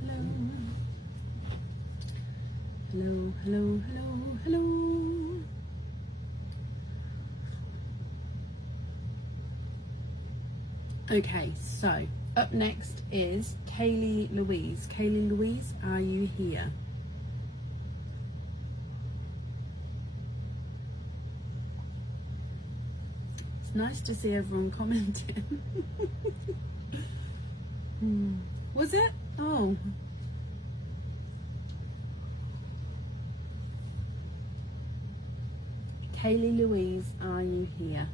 hello. Hello, hello, hello, hello. Okay, so up next is Kaylee Louise. Kaylee Louise, are you here? It's nice to see everyone commenting. Was it? Oh. Kaylee Louise, are you here?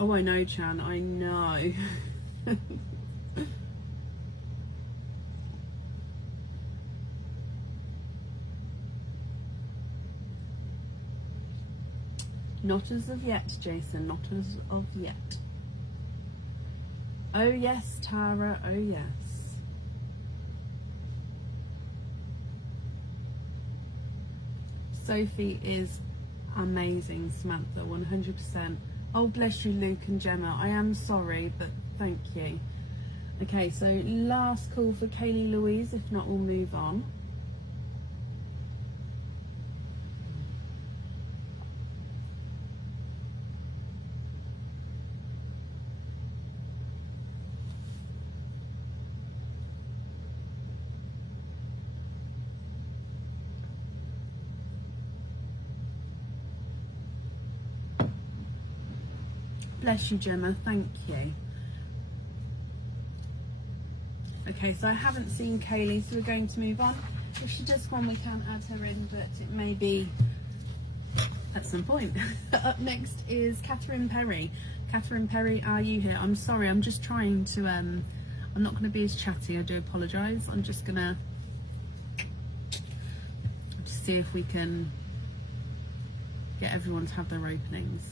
Oh, I know, Chan, I know. Not as of yet, Jason, not as of yet. Oh yes, Tara, oh yes. Sophie is amazing, Samantha, 100%. Oh, bless you, Luke and Gemma. I am sorry, but thank you. Okay, so last call for Kaylee Louise. If not, we'll move on. Bless you, Gemma. Thank you. Okay, so I haven't seen Kaylee, so we're going to move on. If she does one, we can add her in, but it may be at some point. Up next is Catherine Perry. Catherine Perry, are you here? I'm sorry, I'm just trying to, I'm not going to be as chatty, I do apologise. I'm just going to see if we can get everyone to have their openings,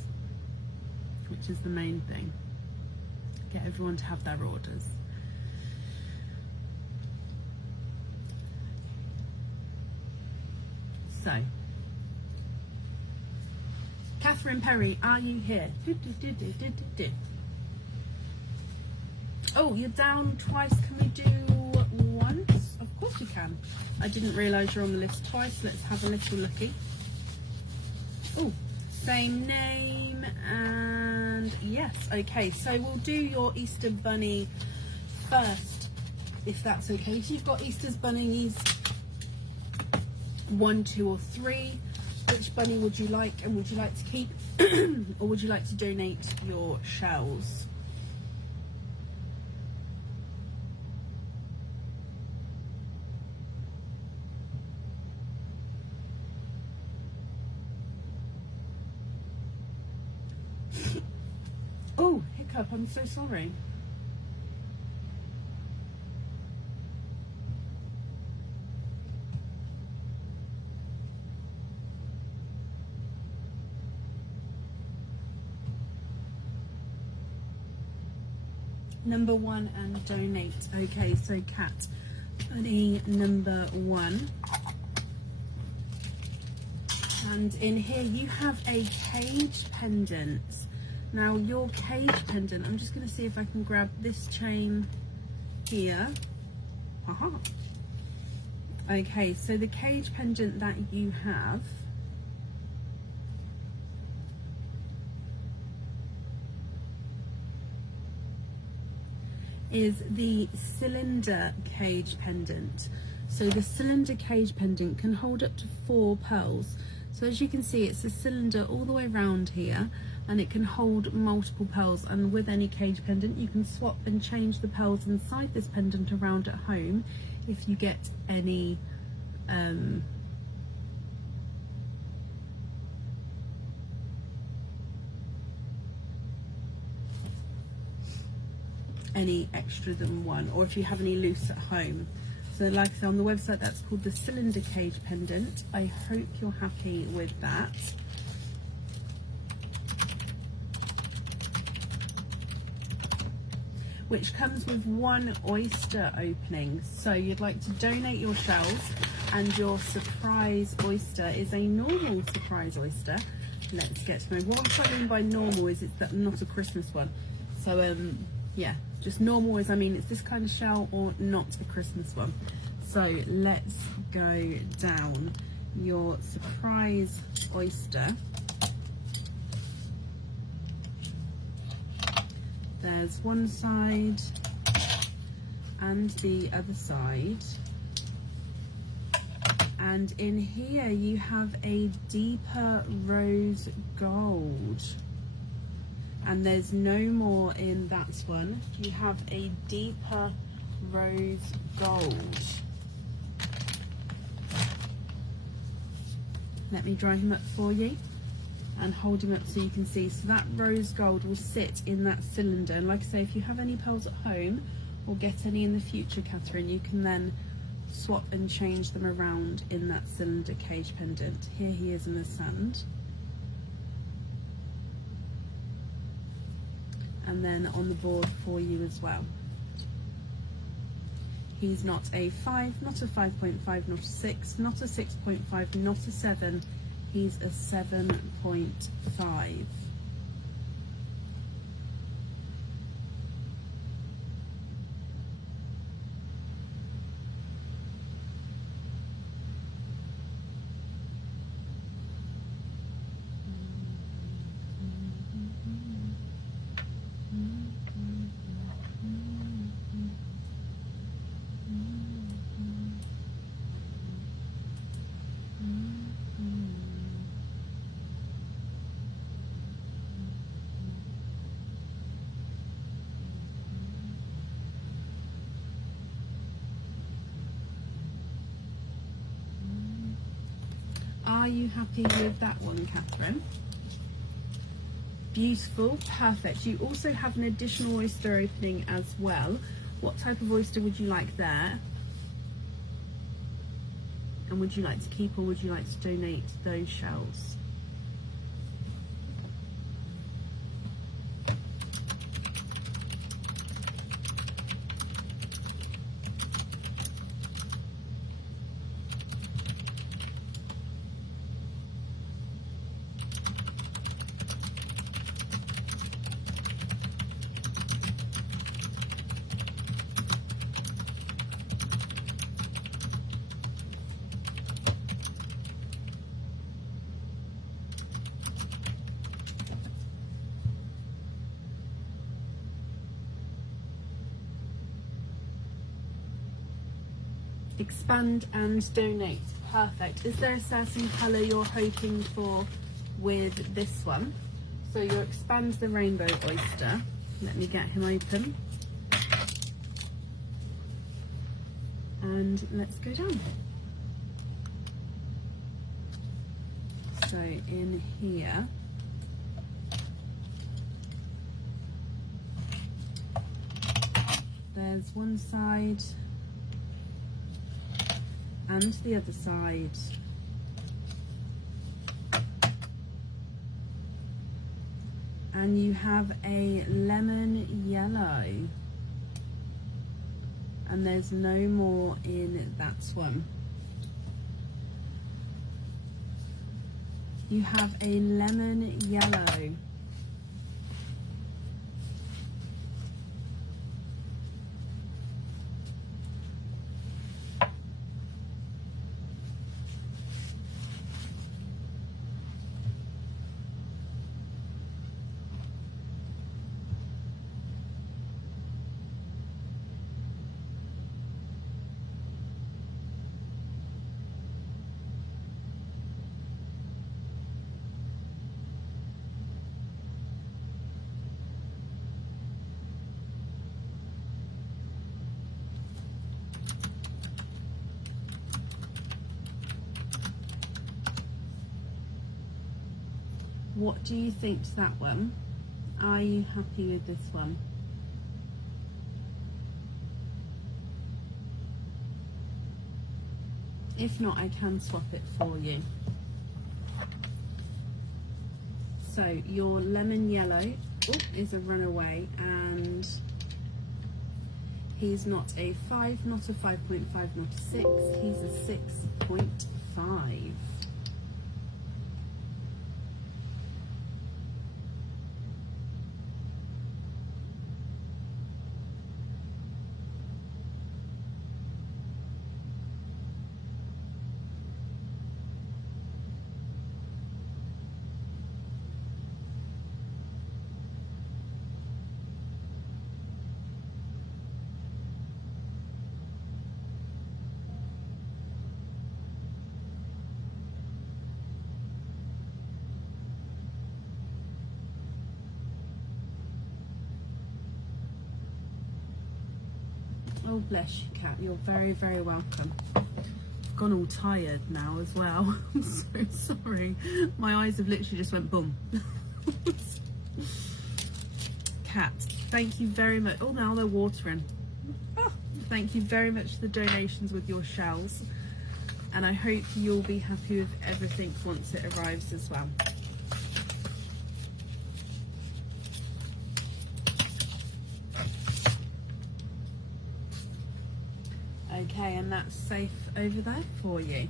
which is the main thing. Get everyone to have their orders. So, Catherine Perry, are you here? Oh, you're down twice. Can we do once? Of course you can. I didn't realise you're on the list twice. Let's have a little looky. Oh, same name and yes. Okay, so we'll do your Easter bunny first, if that's okay. So you've got Easter's bunnies 1, 2 or 3. Which bunny would you like, and would you like to keep or would you like to donate your shells? Oh, hiccup, I'm so sorry. Number 1 and donate. Okay, so Cat bunny number 1. And in here you have a cage pendant. Now your cage pendant, I'm just going to see if I can grab this chain here. Aha. Okay, so the cage pendant that you have is the cylinder cage pendant. So the cylinder cage pendant can hold up to 4 pearls. So as you can see, it's a cylinder all the way around here, and it can hold multiple pearls. And with any cage pendant, you can swap and change the pearls inside this pendant around at home if you get any extra than one, or if you have any loose at home. So like I said, on the website that's called the cylinder cage pendant. I hope you're happy with that. Which comes with 1 oyster opening. So you'd like to donate your shells, and your surprise oyster is a normal surprise oyster. Let's get to know what I mean by normal is it's that not a Christmas one. So Yeah, just normal is, I mean, it's this kind of shell or not a Christmas one. So let's go down your surprise oyster. There's one side and the other side. And in here you have a deeper rose gold. And there's no more in that one. You have a deeper rose gold. Let me dry him up for you and hold him up so you can see. So that rose gold will sit in that cylinder. And like I say, if you have any pearls at home or get any in the future, Catherine, you can then swap and change them around in that cylinder cage pendant. Here he is in the sand. And then on the board for you as well. He's not a 5, not a 5.5, not a 6, not a 6.5, not a 7. He's a 7.5. Are you happy with that one, Catherine? Beautiful, perfect. You also have an additional oyster opening as well. What type of oyster would you like there? And would you like to keep or would you like to donate those shells? Expand and donate. Perfect. Is there a certain colour you're hoping for with this one? So you'll expand the rainbow oyster. Let me get him open. And let's go down. So in here, there's one side and the other side. And you have a lemon yellow. And there's no more in that one. You have a lemon yellow. What do you think to that one? Are you happy with this one? If not, I can swap it for you. So your lemon yellow is a runaway, and he's not a 5, not a 5.5, not a 6, he's a 6.5. Oh, bless you, Kat. You're very, very welcome. I've gone all tired now as well. I'm so sorry. My eyes have literally just went boom. Kat, thank you very much. Oh, now they're watering. Oh, thank you very much for the donations with your shells. And I hope you'll be happy with everything once it arrives as well. Okay, and that's safe over there for you.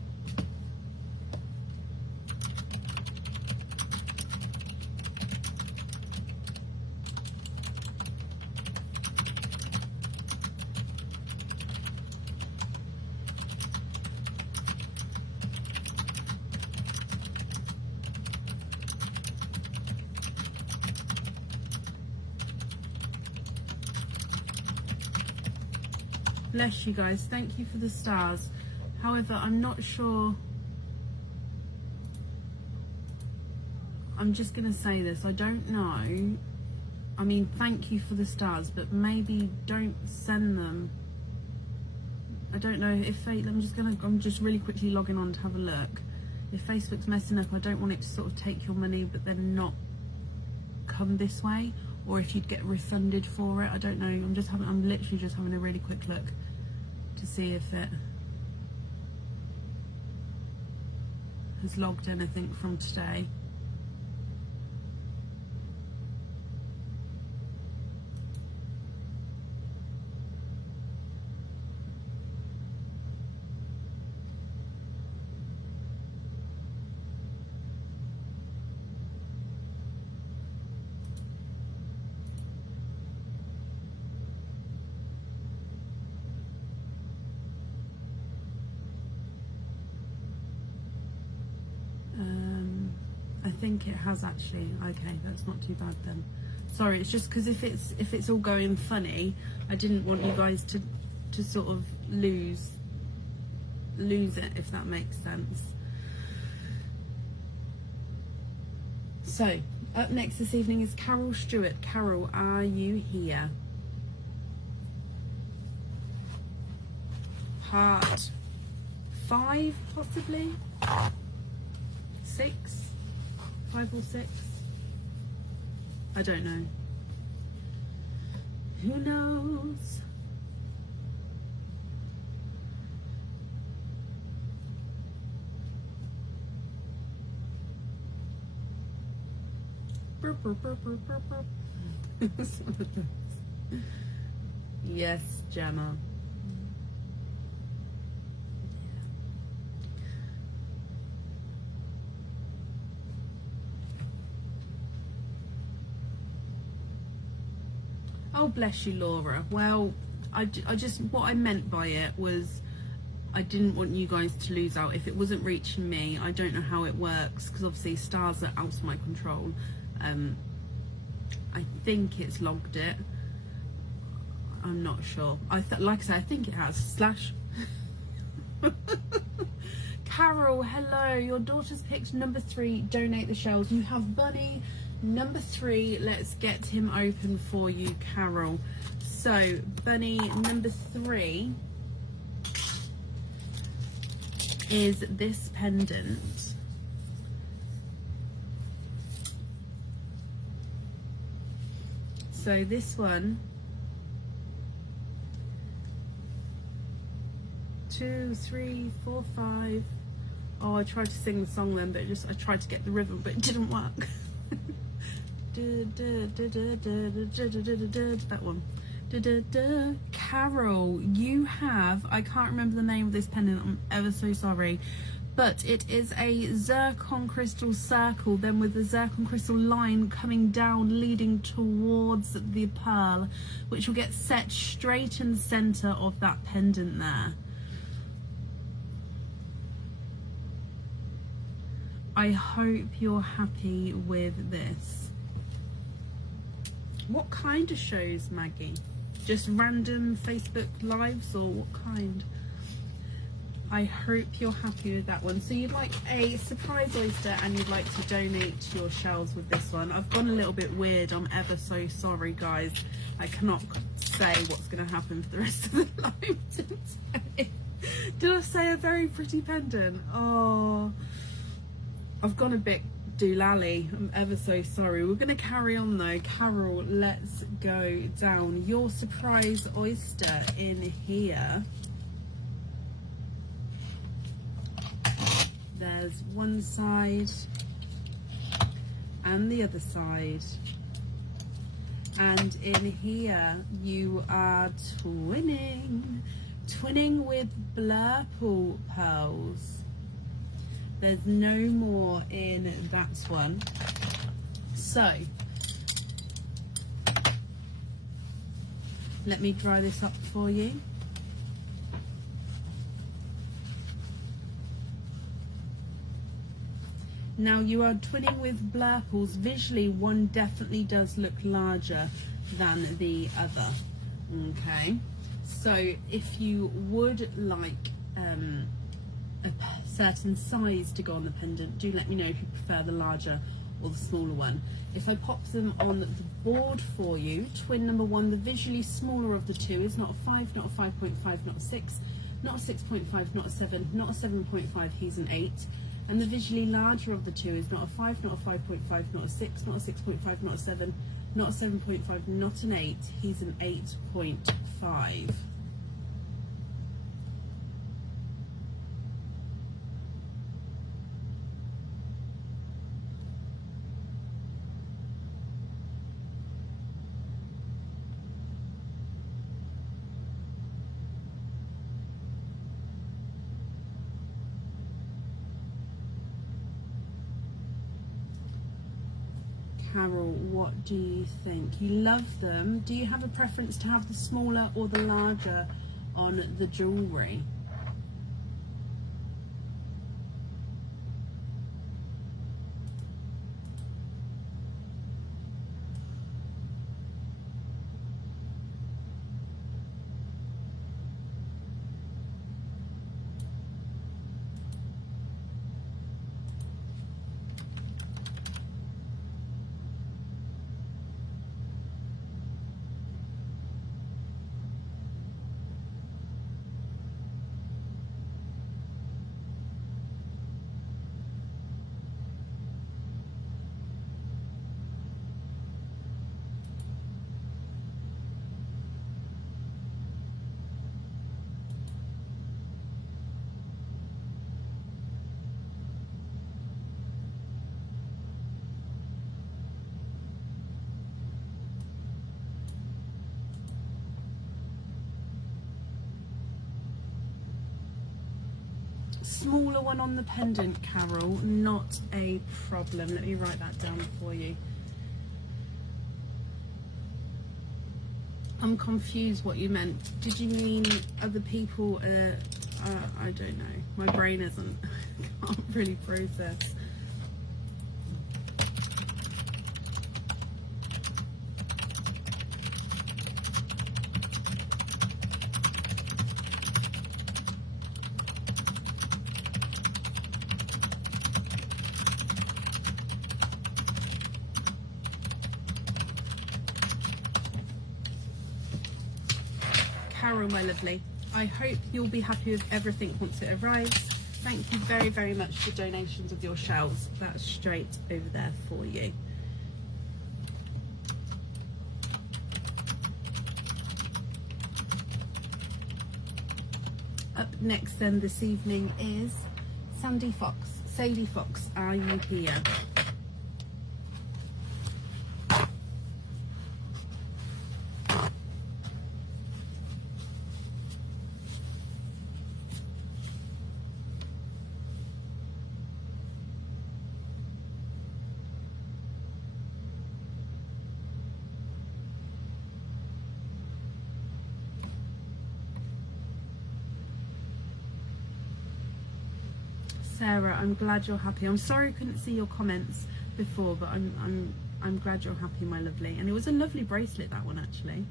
Bless you guys, thank you for the stars. However, I'm not sure, I'm just going to say this, I don't know, I mean thank you for the stars, but maybe don't send them. I don't know if I'm just really quickly logging on to have a look. If Facebook's messing up, I don't want it to sort of take your money but then not come this way, or if you'd get refunded for it. I don't know, I'm literally just having a really quick look to see if it has logged anything from today. I think it has actually. Okay, that's not too bad then. Sorry, it's just because if it's all going funny, I didn't want you guys to sort of lose it, if that makes sense. So up next this evening is Carol Stewart. Carol, are you here? Part 5 possibly? 6? 5 or 6? I don't know. Who knows? Yes, Gemma. Oh, bless you, Laura. Well, I just, what I meant by it was I didn't want you guys to lose out. If it wasn't reaching me, I don't know how it works, because obviously stars are out of my control. I think it's logged it. I'm not sure. Like I said, I think it has. Slash. Carol, hello. Your daughter's picked number 3. Donate the shells. You have Bunny. Number 3, let's get him open for you, Carol. So, Bunny number 3 is this pendant. So this one, 2, 3, 4, 5. Oh, I tried to sing the song then, but I tried to get the rhythm, but it didn't work. That one. Carol, you have, I can't remember the name of this pendant, I'm ever so sorry, but it is a zircon crystal circle, then with the zircon crystal line coming down leading towards the pearl, which will get set straight in the center of that pendant there. I hope you're happy with this. What kind of shows, Maggie? Just random Facebook lives, or what kind? I hope you're happy with that one. So you'd like a surprise oyster and you'd like to donate your shells with this one. I've gone a little bit weird. I'm ever so sorry, guys. I cannot say what's going to happen for the rest of the live today. Did I say a very pretty pendant? Oh, I've gone a bit doolally. I'm ever so sorry. We're going to carry on though. Carol, let's go down. Your surprise oyster in here. There's one side and the other side. And in here you are twinning with Blurple pearls. There's no more in that one. So let me dry this up for you. Now you are twinning with Blurples. Visually, one definitely does look larger than the other. Okay, so if you would like a certain size to go on the pendant, do let me know if you prefer the larger or the smaller one. If I pop them on the board for you, twin number one, the visually smaller of the two, is not a 5, not a 5.5, not a 6, not a 6.5, not a 7, not a 7.5, he's an 8. And the visually larger of the two is not a 5, not a 5.5, not a 6, not a 6.5, not a 7, not a 7.5, not an 8. He's an 8.5. Carol, what do you think? You love them. Do you have a preference to have the smaller or the larger on the jewellery? Smaller one on the pendant, Carol, not a problem. Let me write that down for you. I'm confused what you meant. Did you mean other people? I don't know. My brain isn't, can't really process. Carol, my lovely, I hope you'll be happy with everything once it arrives. Thank you very, very much for donations of your shells. That's straight over there for you. Up next then this evening is Sandy Fox. Sadie Fox, are you here? Sarah, I'm glad you're happy. I'm sorry I couldn't see your comments before, but I'm glad you're happy, my lovely. And it was a lovely bracelet, that one, actually.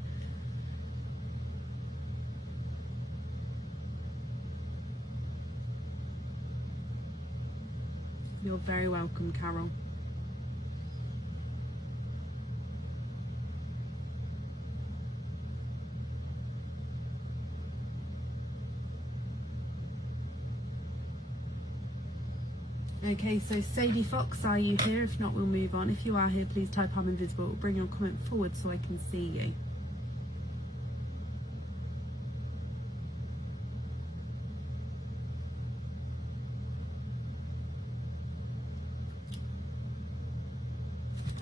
You're very welcome, Carol. Okay, so Sadie Fox, are you here? If not, we'll move on. If you are here, please type I'm invisible. Bring your comment forward so I can see you.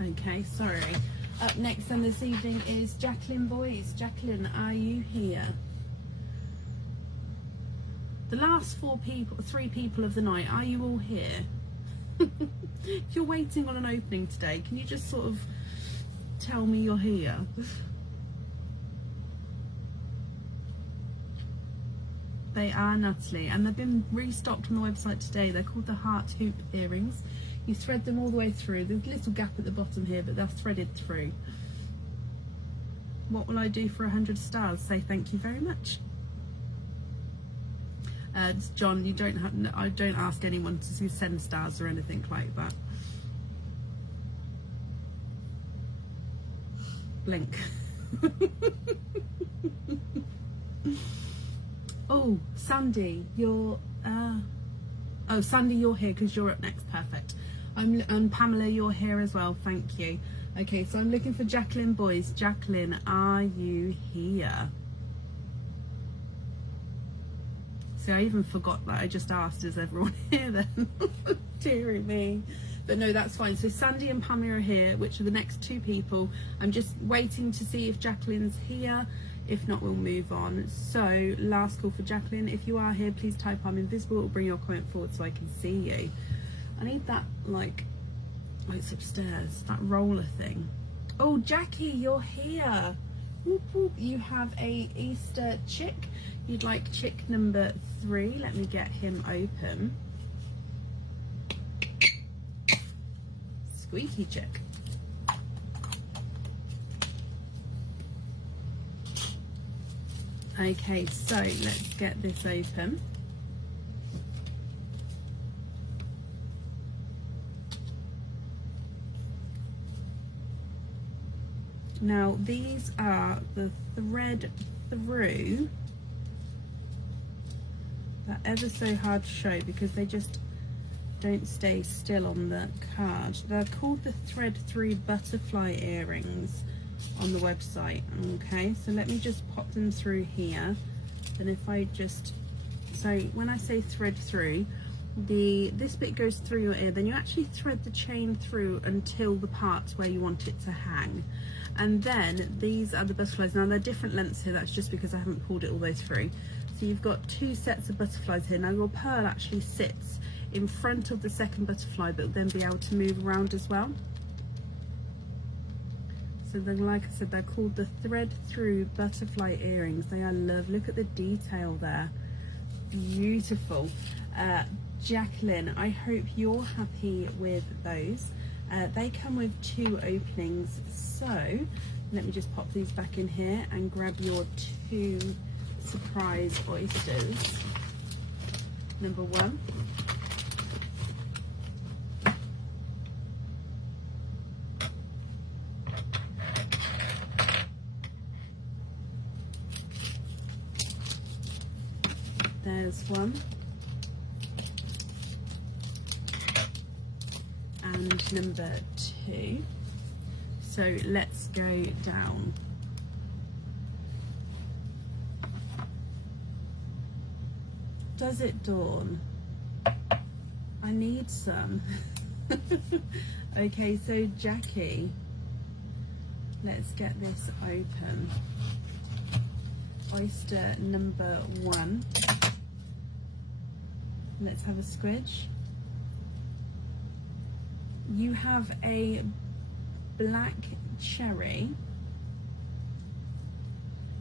Okay, sorry. Up next on this evening is Jacqueline Boys. Jacqueline, are you here? The last three people of the night, are you all here? If you're waiting on an opening today, can you just sort of tell me you're here? They are Natalie, and they've been restocked on the website today. They're called the Heart Hoop earrings. You thread them all the way through. There's a little gap at the bottom here, but they're threaded through. What will I do for 100 stars? Say thank you very much. John, you don't have. I don't ask anyone to send stars or anything like that. Blink. Oh, Sandy, you're. Oh, Sandy, you're here because you're up next. Perfect. And Pamela, you're here as well. Thank you. Okay, so I'm looking for Jacqueline Boys. Jacqueline, are you here? See, I even forgot that I just asked, is everyone here then? Dear me. But no, that's fine. So Sandy and Pamela are here, which are the next two people. I'm just waiting to see if Jacqueline's here. If not, we'll move on. So last call for Jacqueline. If you are here, please type I'm invisible or bring your comment forward so I can see you. I need that, like, oh, it's upstairs, that roller thing. Oh, Jackie, you're here. Whoop, whoop. You have a Easter chick. You'd like chick number 3. Let me get him open. Squeaky chick. Okay, so let's get this open. Now these are the thread through. They're ever so hard to show because they just don't stay still on the card. They're called the thread through butterfly earrings on the website. Okay, so let me just pop them through here. And if I just, so when I say thread through, this bit goes through your ear, then you actually thread the chain through until the parts where you want it to hang. And then these are the butterflies. Now they're different lengths here, that's just because I haven't pulled it all the way through. So you've got 2 sets of butterflies here. Now your pearl actually sits in front of the second butterfly, but will then be able to move around as well. So then, like I said, they're called the thread through butterfly earrings. They are lovely. Look at the detail there. Beautiful. Jacqueline, I hope you're happy with those. They come with 2 openings. So let me just pop these back in here and grab your 2 surprise oysters. Number 1. There's 1. And number 2. So let's go down. Does it dawn? I need some. Okay, so Jackie, let's get this open. Oyster number 1. Let's have a squidge. You have a black cherry,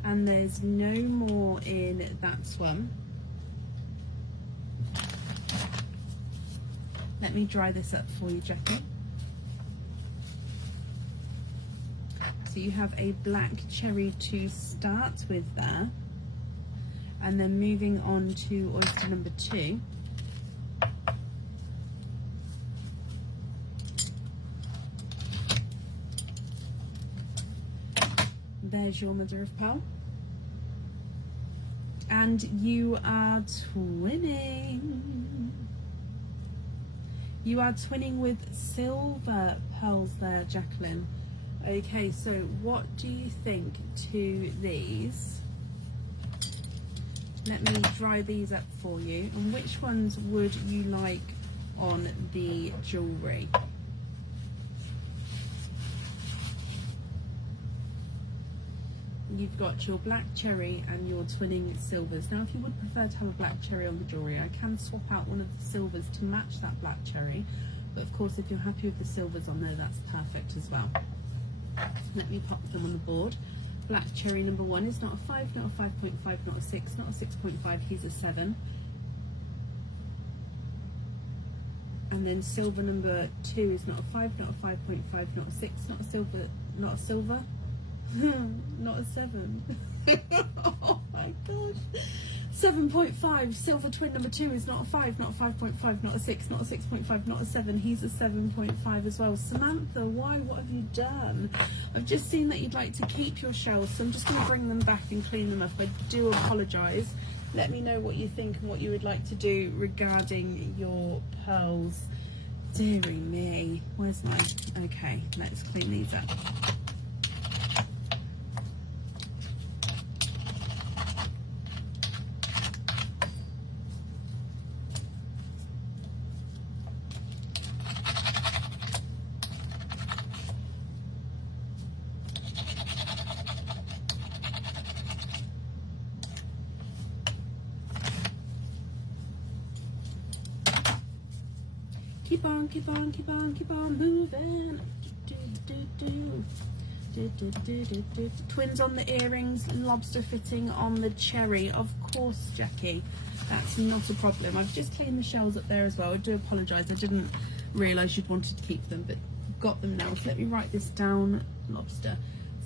and there's no more in that one. Let me dry this up for you, Jackie. So you have a black cherry to start with there, and then moving on to oyster number 2. there's your mother of pearl. And you are twinning. You are twinning with silver pearls there, Jacqueline. Okay, so what do you think to these? Let me dry these up for you. And which ones would you like on the jewellery? You've got your black cherry and your twinning silvers. Now, if you would prefer to have a black cherry on the jewellery, I can swap out one of the silvers to match that black cherry. But of course, if you're happy with the silvers on there, that's perfect as well. Let me pop them on the board. Black cherry number 1 is not a 5, not a 5.5, not a 6, not a 6.5, he's a 7. And then silver number 2 is not a 5, not a 5.5, not a 6, not a silver, not a silver. Not a 7. Oh my gosh. 7.5. Silver twin number 2 is not a 5, not a 5.5, not a 6, not a 6.5, not a 7. He's a 7.5 as well. Samantha, why? What have you done? I've just seen that you'd like to keep your shells, so I'm just going to bring them back and clean them up. I do apologise. Let me know what you think and what you would like to do regarding your pearls. Dearie me. Where's my... Okay, let's clean these up. Keep on, keep on, keep on, keep on moving. Twins on the earrings, lobster fitting on the cherry. Of course, Jackie, that's not a problem. I've just cleaned the shells up there as well. I do apologise, I didn't realise you'd wanted to keep them, but got them now. So let me write this down, lobster.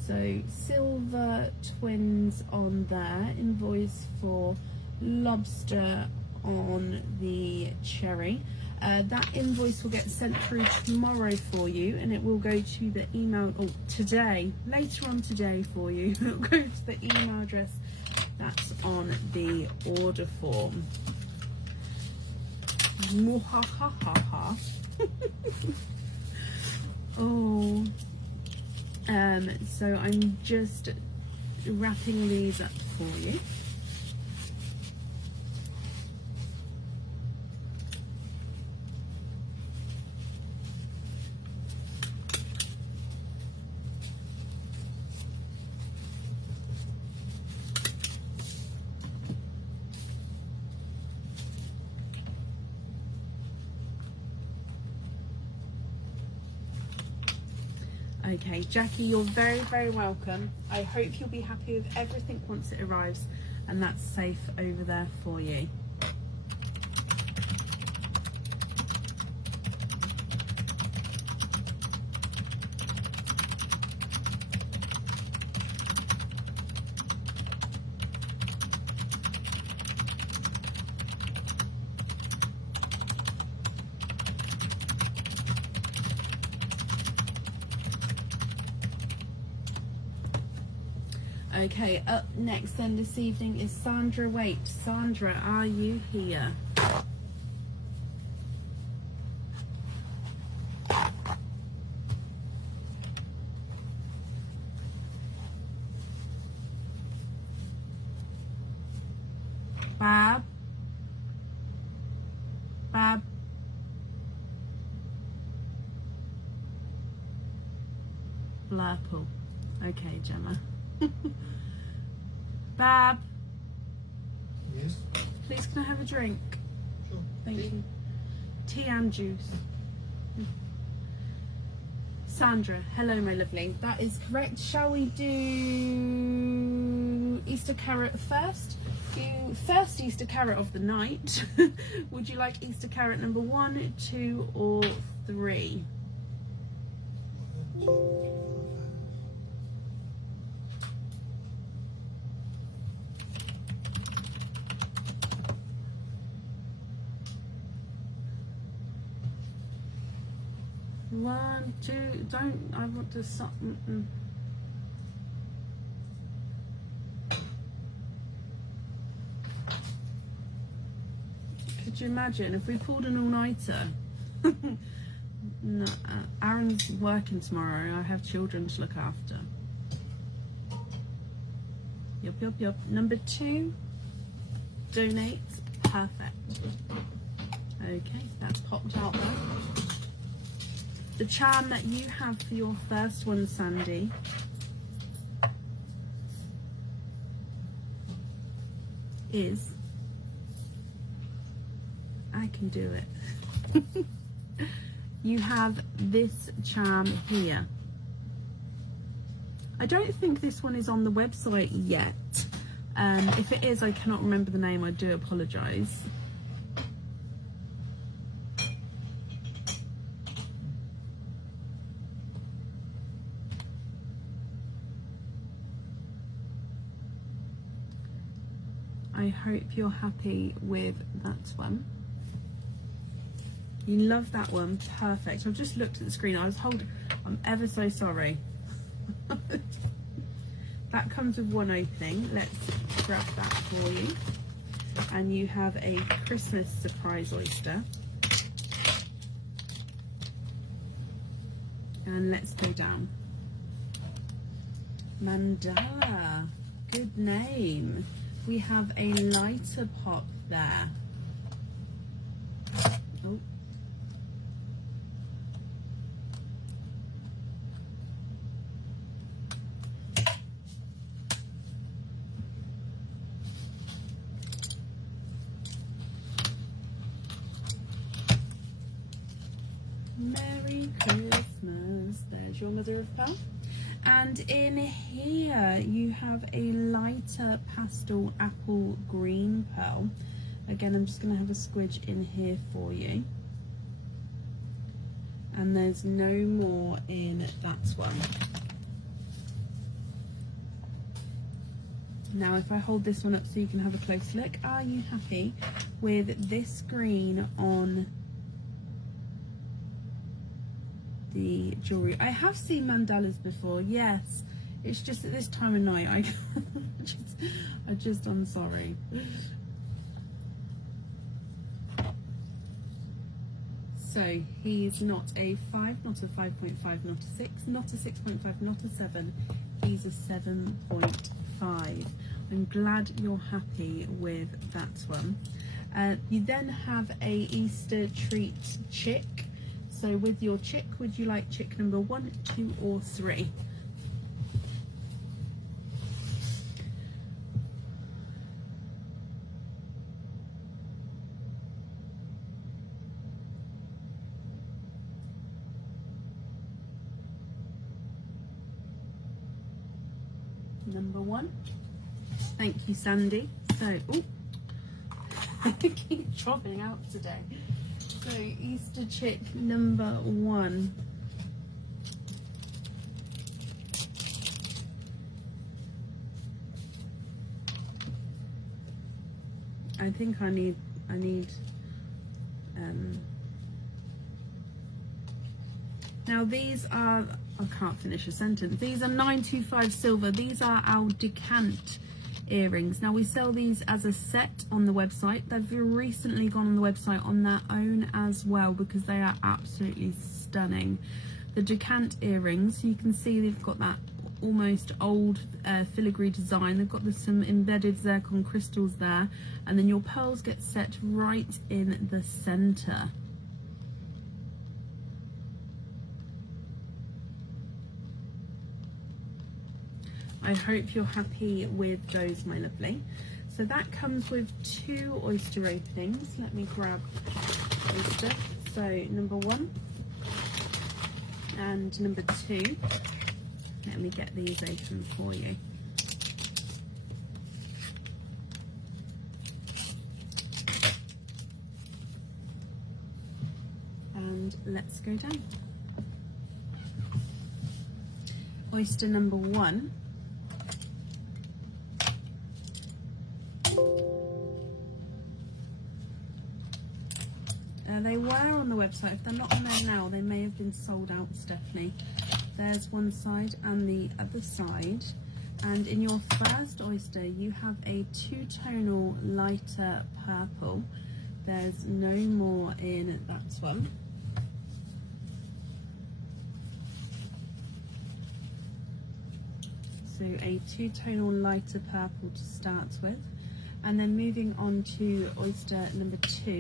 So silver twins on there, invoice for lobster on the cherry. That invoice will get sent through tomorrow for you, and it will go to the email, or today, later on today for you. It will go to the email address that's on the order form. Mwahahaha. Oh, so I'm just wrapping these up for you. Okay, Jackie, you're very, very welcome. I hope you'll be happy with everything once it arrives, and that's safe over there for you. Okay, up next then this evening is Sandra Wait. Sandra, are you here? Bab? Bab? Blurple. Okay, Gemma. Bab? Yes? Please can I have a drink? Sure. Thank you. Tea and juice. Sandra, hello my lovely. That is correct. Shall we do Easter carrot first? You first Easter carrot of the night. Would you like Easter carrot number 1, 2 or 3? One, two, don't, I want to, Could you imagine if we pulled an all-nighter? No, Aaron's working tomorrow. I have children to look after. Yup. Number 2, donate. Perfect. Okay, that's popped out there. The charm that you have for your first one, Sandy, is I can do it. You have this charm here. I don't think this one is on the website yet. If it is, I cannot remember the name. I do apologise. I hope you're happy with that one. You love that one. Perfect. I've just looked at the screen. I'm ever so sorry. That comes with one opening. Let's grab that for you. And you have a Christmas surprise oyster. And let's go down. Mandala. Good name. We have a lighter pop there. Oh. Merry Christmas. There's your mother of pearl. And in here you have a lighter pastel apple green pearl. Again, I'm just going to have a squidge in here for you. And there's no more in that one. Now if I hold this one up so you can have a close look, are you happy with this green on the jewelry? I have seen mandalas before, yes. It's just at this time of night I'm sorry. So he's not a 5, not a 5.5, not a 6, not a 6.5, not a 7. He's a 7.5. I'm glad you're happy with that one. You then have a Easter treat chick. So with your chick, would you like chick number 1, 2 or 3? Number 1. Thank you, Sandy. So, oh, I keep dropping out today. So Easter chick number 1. I think I need now these are, I can't finish a sentence. These are 925 silver. These are our decant earrings. Now we sell these as a set on the website. They've recently gone on the website on their own as well because they are absolutely stunning. The decant earrings, you can see they've got that almost old filigree design. They've got some embedded zircon crystals there, and then your pearls get set right in the center. I hope you're happy with those, my lovely. So that comes with 2 oyster openings. Let me grab oyster. So number 1 and number 2. Let me get these open for you. And let's go down. Oyster number 1. They were on the website. If they're not on there now, they may have been sold out, Stephanie. There's one side and the other side. And in your first oyster, you have a 2-tonal lighter purple. There's no more in that one. So a two-tonal lighter purple to start with, and then moving on to oyster number 2.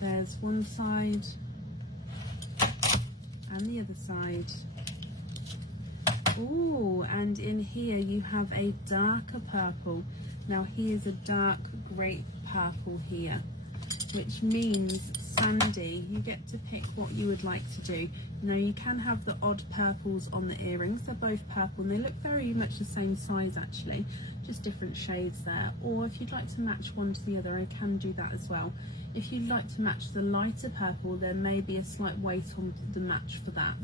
There's one side and the other side. Oh, and in here you have a darker purple. Now here's a dark grape purple here, which means, Sandy, you get to pick what you would like to do. Now you can have the odd purples on the earrings. They're both purple and they look very much the same size actually, just different shades there. Or if you'd like to match one to the other, I can do that as well. If you'd like to match the lighter purple, there may be a slight weight on the match for that.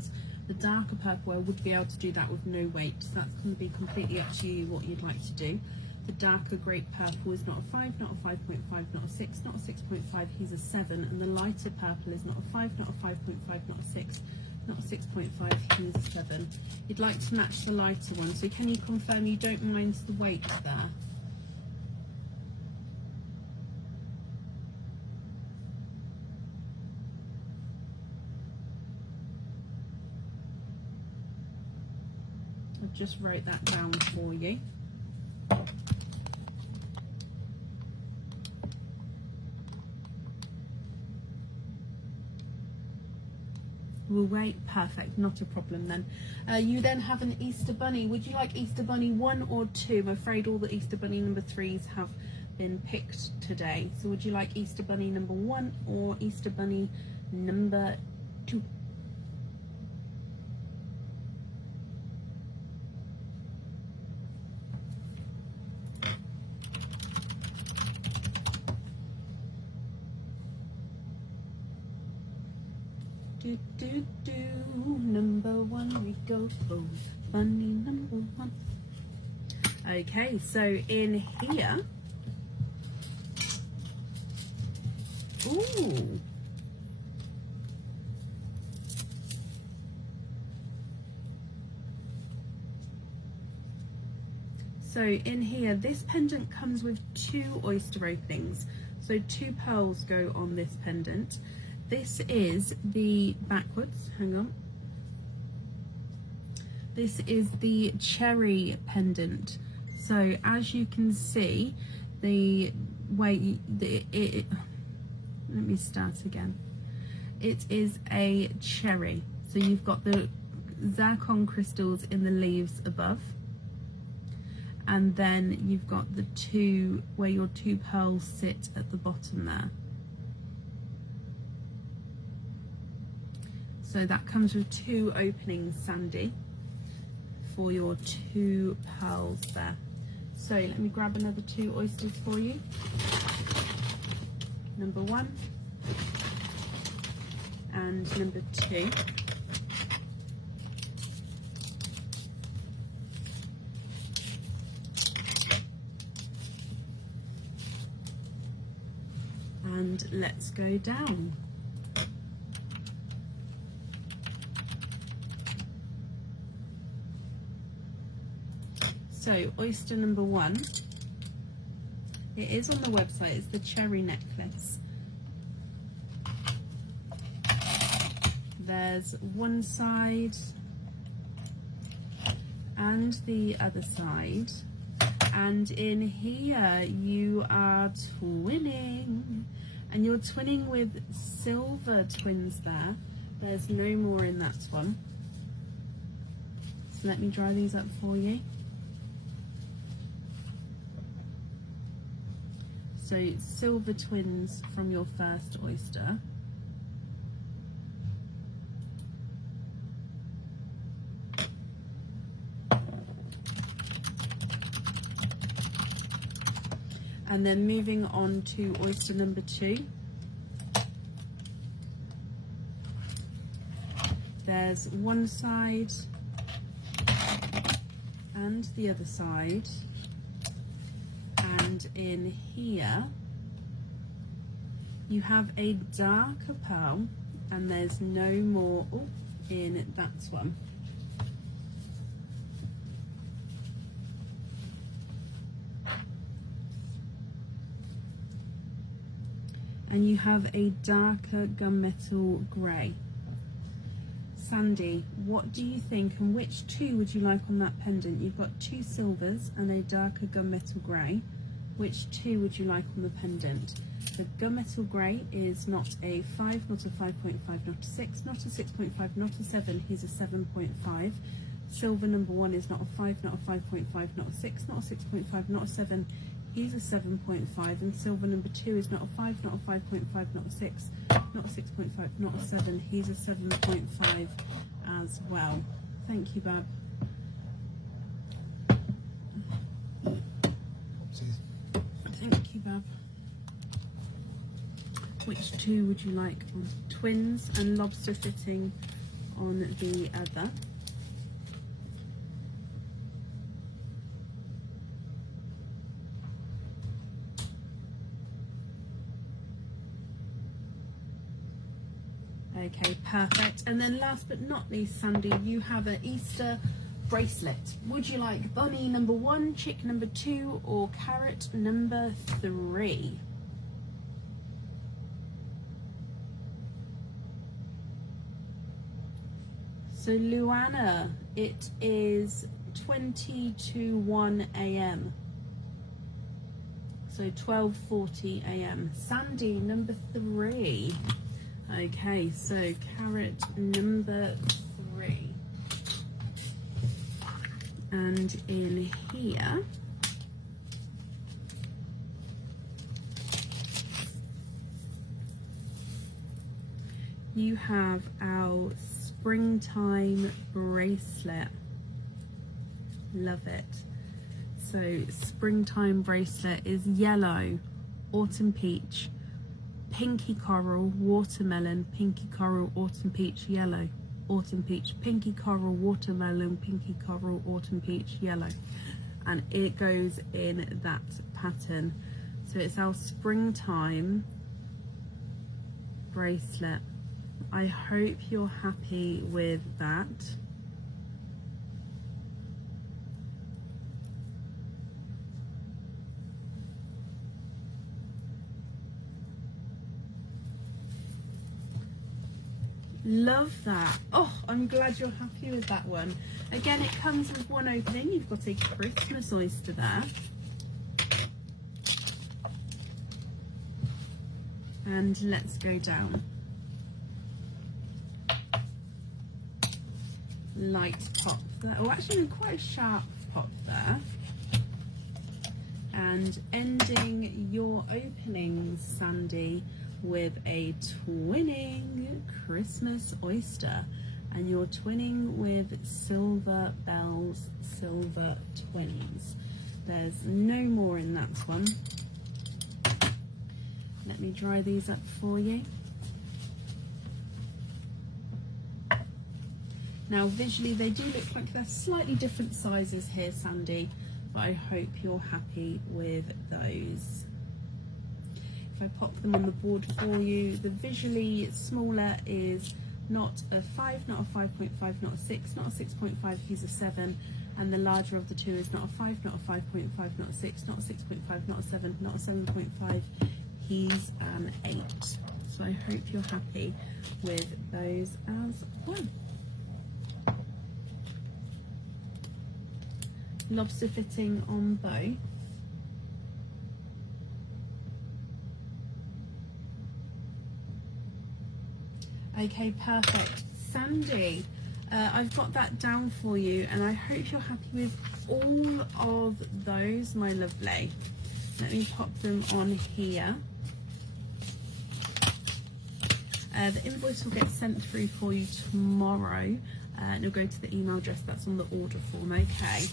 The darker purple, I would be able to do that with no weight, so that's going to be completely up to you what you'd like to do. The darker grape purple is not a 5, not a 5.5, not a 6, not a 6.5, he's a 7. And the lighter purple is not a 5, not a 5.5, not a 6, not a 6.5, he's a 7. You'd like to match the lighter one, so can you confirm you don't mind the weight there? I've just wrote that down for you. We'll wait, perfect, not a problem then. You then have an Easter Bunny. Would you like Easter Bunny 1 or 2? I'm afraid all the Easter Bunny number 3s have been picked today. So would you like Easter Bunny number 1 or Easter Bunny number 2? Do, do, do. Number 1 we go. Oh, bunny number 1. Okay, so in here. Ooh. So in here, this pendant comes with 2 oyster openings. So 2 pearls go on this pendant. This is the backwards, hang on. This is the cherry pendant. So as you can see, the way let me start again. It is a cherry. So you've got the zircon crystals in the leaves above. And then you've got the 2 where your 2 pearls sit at the bottom there. So that comes with 2 openings, Sandy, for your 2 pearls there. So let me grab another 2 oysters for you. Number 1 and number 2. And let's go down. So oyster number 1, it is on the website, it's the cherry necklace. There's one side and the other side, and in here you are twinning, and you're twinning with silver twins there. There's no more in that one. So let me dry these up for you. So silver twins from your first oyster. And then moving on to oyster number 2. There's one side and the other side. And in here you have a darker pearl, and there's no more in that one. and you have a darker gunmetal grey. Sandy, what do you think, and which two would you like on that pendant? You've got two silvers and a darker gunmetal grey. Which two would you like on the pendant? The gunmetal grey is not a 5, not a 5.5, not a 6, not a 6.5, not a 7, he's a 7.5. Silver number 1 is not a 5, not a 5.5, not a 6, not a 6.5, not a 7, he's a 7.5. And silver number 2 is not a 5, not a 5.5, not a 6, not a 6.5, not a 7, he's a 7.5 as well. Thank you, Bab. Thank you, Bab. Which two would you like on? Twins and lobster fitting on the other. Okay, perfect. And then last but not least, Sandy, you have an Easter bracelet. Would you like bunny number 1, chick number 2, or carrot number 3? So Luana, it is 20 to 1 a.m. So 12:40 a.m. Sandy, number 3. Okay, so carrot number 3. And in here, you have our springtime bracelet. Love it. So springtime bracelet is yellow, autumn peach, pinky coral, watermelon, pinky coral, autumn peach, yellow, autumn peach, pinky coral, watermelon, pinky coral, autumn peach, yellow. And it goes in that pattern. So it's our springtime bracelet. I hope you're happy with that. Love that. Oh, I'm glad you're happy with that one. Again, it comes with one opening. You've got a Christmas oyster there. And let's go down. Light pop there. Oh, actually quite a sharp pop there. And ending your openings, Sandy, with a twinning Christmas oyster, and you're twinning with Silver Bells Silver Twins. There's no more in that one. Let me dry these up for you. Now visually they do look like they're slightly different sizes here, Sandy, but I hope you're happy with those. If I pop them on the board for you, the visually smaller is not a 5, not a 5.5, not a 6, not a 6.5, he's a 7, and the larger of the two is not a 5, not a 5.5, not a 6, not a 6.5, not a 7, not a 7.5, he's an 8. So I hope you're happy with those as well. Lobster fitting on both. Okay, perfect. Sandy, I've got that down for you, and I hope you're happy with all of those, my lovely. Let me pop them on here. The invoice will get sent through for you tomorrow, and it'll go to the email address that's on the order form, okay?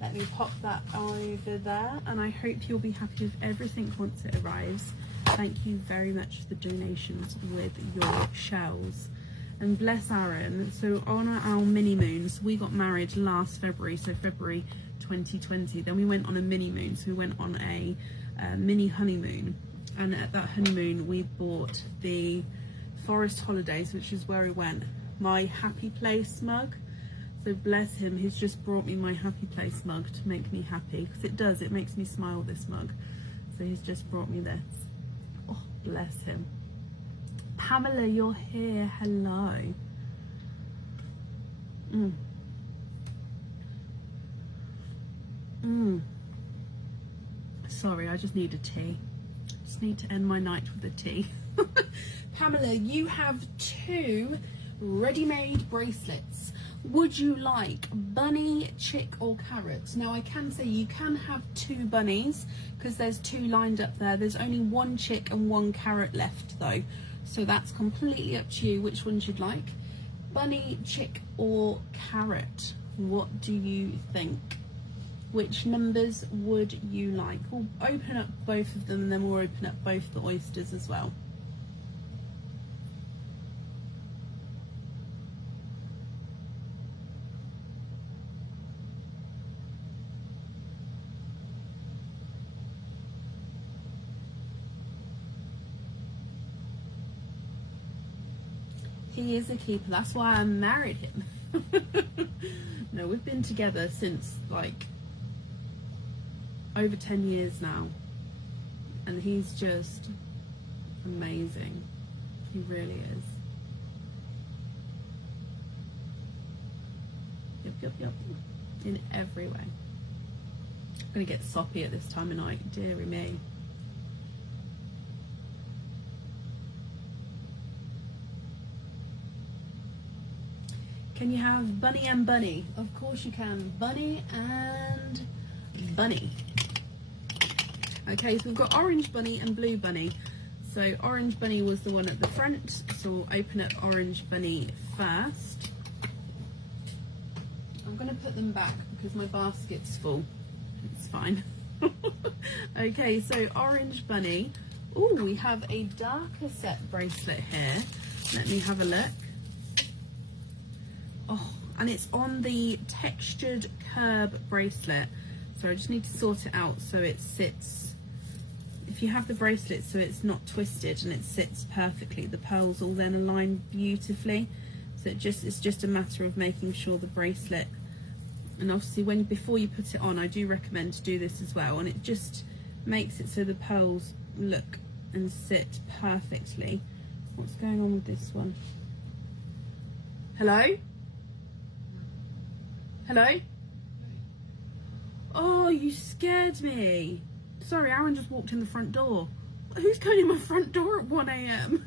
Let me pop that over there, and I hope you'll be happy with everything once it arrives. Thank you very much for the donations with your shells. And bless Aaron. So on our mini moons, we got married last February, so February 2020. Then we went on a mini moon, so we went on a mini honeymoon. And at that honeymoon, we bought the Forest Holidays, which is where we went, my Happy Place mug. So bless him, he's just brought me my Happy Place mug to make me happy, because it makes me smile, this mug. So he's just brought me this. Oh, bless him. Pamela, you're here. Hello. Sorry, I just need a tea. Just need to end my night with a tea. Pamela, you have 2 ready-made bracelets. Would you like bunny, chick or carrot? Now I can say you can have 2 bunnies because there's 2 lined up there. There's only 1 chick and 1 carrot left though. So that's completely up to you which ones you'd like. Bunny, chick or carrot? What do you think? Which numbers would you like? We'll open up both of them and then we'll open up both the oysters as well. He is a keeper, that's why I married him. No, we've been together since like over 10 years now, and he's just amazing. He really is. Yep. In every way. I'm gonna get soppy at this time of night, dearie me. Can you have bunny and bunny? Of course you can. Bunny and bunny. Okay, so we've got orange bunny and blue bunny. So orange bunny was the one at the front. So we'll open up orange bunny first. I'm going to put them back because my basket's full. It's fine. Okay, so orange bunny. Oh, we have a darker set bracelet here. Let me have a look. Oh, and it's on the textured curb bracelet. So I just need to sort it out so it sits. If you have the bracelet so it's not twisted and it sits perfectly, the pearls all then align beautifully. So it's just a matter of making sure the bracelet, and obviously before you put it on, I do recommend to do this as well, and it just makes it so the pearls look and sit perfectly. What's going on with this one? Hello? Hello? Oh, you scared me. Sorry, Aaron just walked in the front door. Who's going in my front door at 1 AM?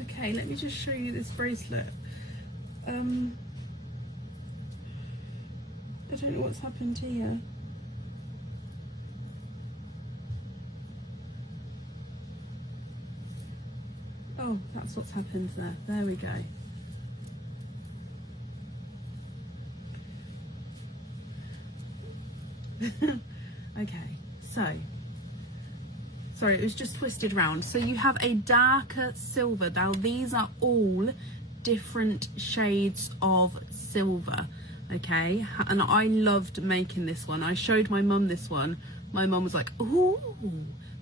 Okay, let me just show you this bracelet. I don't know what's happened here. Oh, that's what's happened there. There we go. Okay, so sorry, it was just twisted round. So you have a darker silver. Now these are all different shades of silver, okay? And I loved making this one. I showed my mum this one. My mum was like, ooh.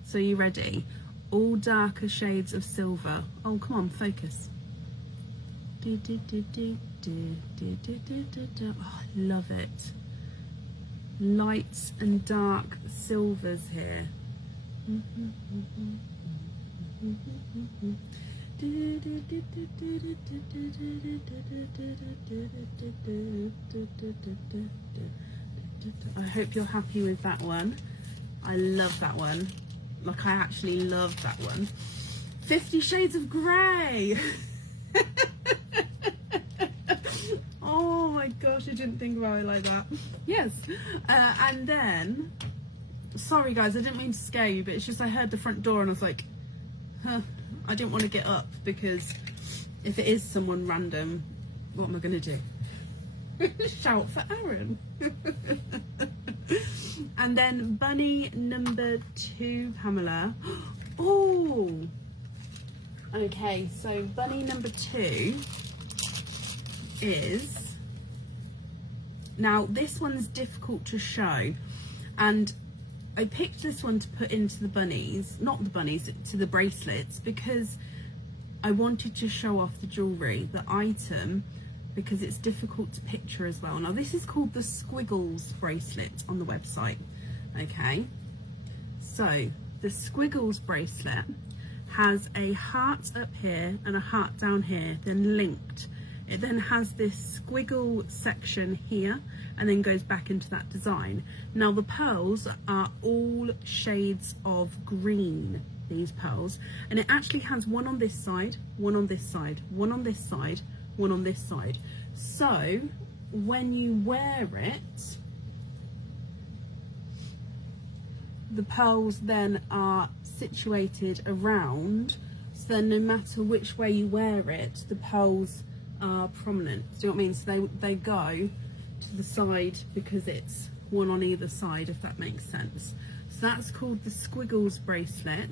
So you ready? All darker shades of silver. Oh, come on, focus. Oh, I love it. Lights and dark silvers here. I hope you're happy with that one. I love that one. Like, I actually love that one. 50 Shades of Grey. Oh my gosh, I didn't think about it like that. Yes. And then, sorry guys, I didn't mean to scare you, but it's just I heard the front door and I was like, huh, I didn't want to get up because if it is someone random, what am I going to do? Shout for Aaron. And then bunny number 2, Pamela. Oh, okay, so bunny number 2 is, now this one's difficult to show, and I picked this one to put into the bunnies, not the bunnies, to the bracelets, because I wanted to show off the jewellery, the item, because it's difficult to picture as well. Now this is called the Squiggles bracelet on the website. Okay, so the Squiggles bracelet has a heart up here and a heart down here, then linked. It then has this squiggle section here and then goes back into that design. Now the pearls are all shades of green, these pearls, and it actually has one on this side, one on this side, one on this side, one on this side. So when you wear it, the pearls then are situated around, so then no matter which way you wear it, the pearls are prominent. Do you know what I mean? So they go to the side because it's one on either side, if that makes sense. So that's called the Squiggles bracelet,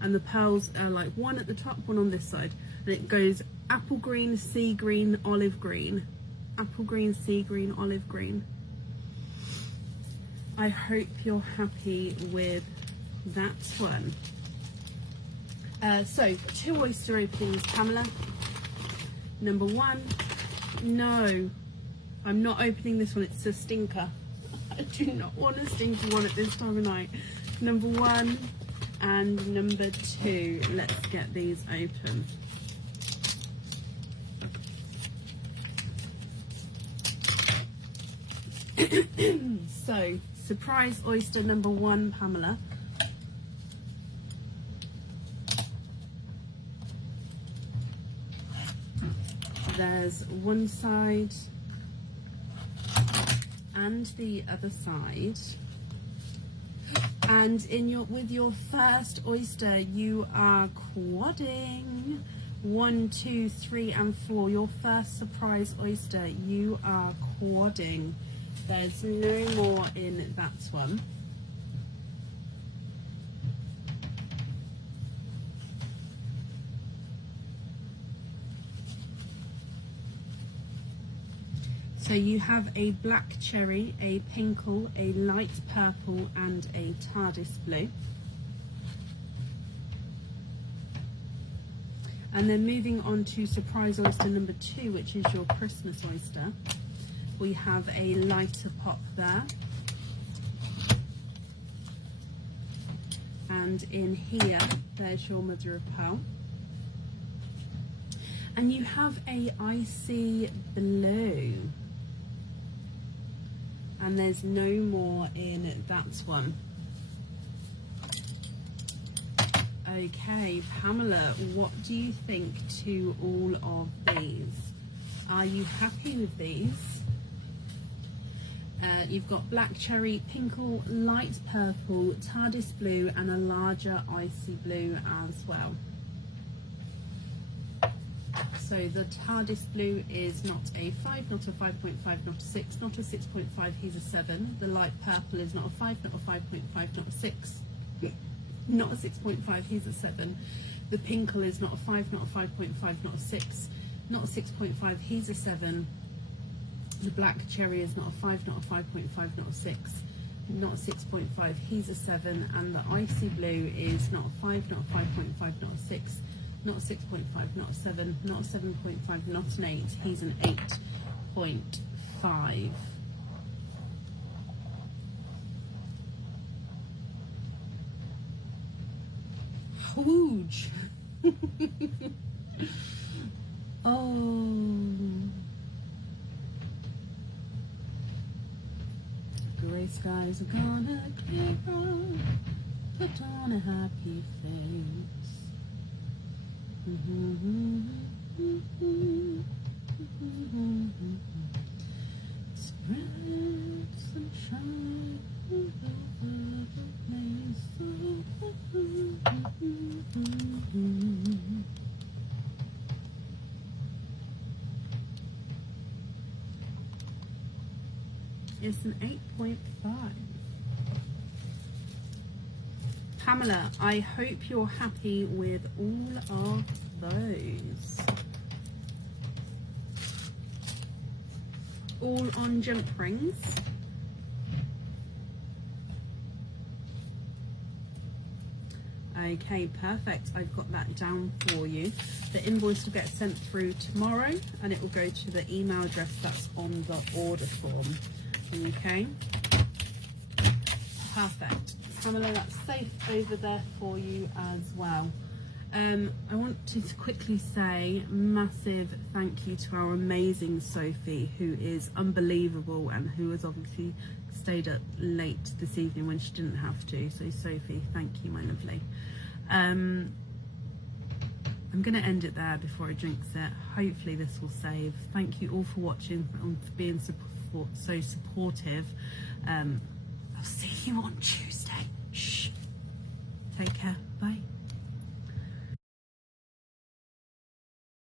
and the pearls are like one at the top, one on this side, and it goes apple green, sea green, olive green, apple green, sea green, olive green. I hope you're happy with that one. So 2 oyster openings, Pamela. Number 1, no, I'm not opening this one, it's a stinker. I do not want a stinky one at this time of night. Number 1 and number 2, let's get these open. So, surprise oyster number 1, Pamela. There's one side and the other side, and with your first oyster you are quadding 1, 2, 3 and 4. Your first surprise oyster, you are quadding. There's no more in that one. So you have a black cherry, a pinkle, a light purple and a TARDIS blue. And then moving on to surprise oyster number 2, which is your Christmas oyster. We have a lighter pop there. And in here, there's your mother of pearl. And you have a icy blue. And there's no more in that one. Okay, Pamela, what do you think to all of these? Are you happy with these? You've got black cherry, pinkle, light purple, TARDIS blue and a larger icy blue as well. So the TARDIS blue is not a 5, not a 5.5, not a 6, not a 6.5, he's a 7. The light purple is not a 5, not a 5.5, not a 6, not a 6.5, he's a 7. The pinkle is not a 5, not a 5.5, not a 6, not a 6.5, he's a 7. The black cherry is not a 5, not a 5.5, not a 6, not a 6.5, he's a 7. And the icy blue is not a 5, not a 5.5, not a 6, not a 6.5, not a 7, not a 7.5, not an 8, he's an 8.5. Huge. Oh. Grey skies are gonna clear up, put on a happy face. Spread sunshine all over the place. It's an 8.5. Pamela, I hope you're happy with all of those. All on jump rings. Okay, perfect. I've got that down for you. The invoice will get sent through tomorrow and it will go to the email address that's on the order form. Okay, perfect. Pamela, that's safe over there for you as well. I want to quickly say massive thank you to our amazing Sophie, who is unbelievable and who has obviously stayed up late this evening when she didn't have to. So Sophie, thank you, my lovely. I'm going to end it there before I jinx it. Hopefully this will save. Thank you all for watching and for being so supportive. I'll see you on Tuesday. Shh. Take care. Bye.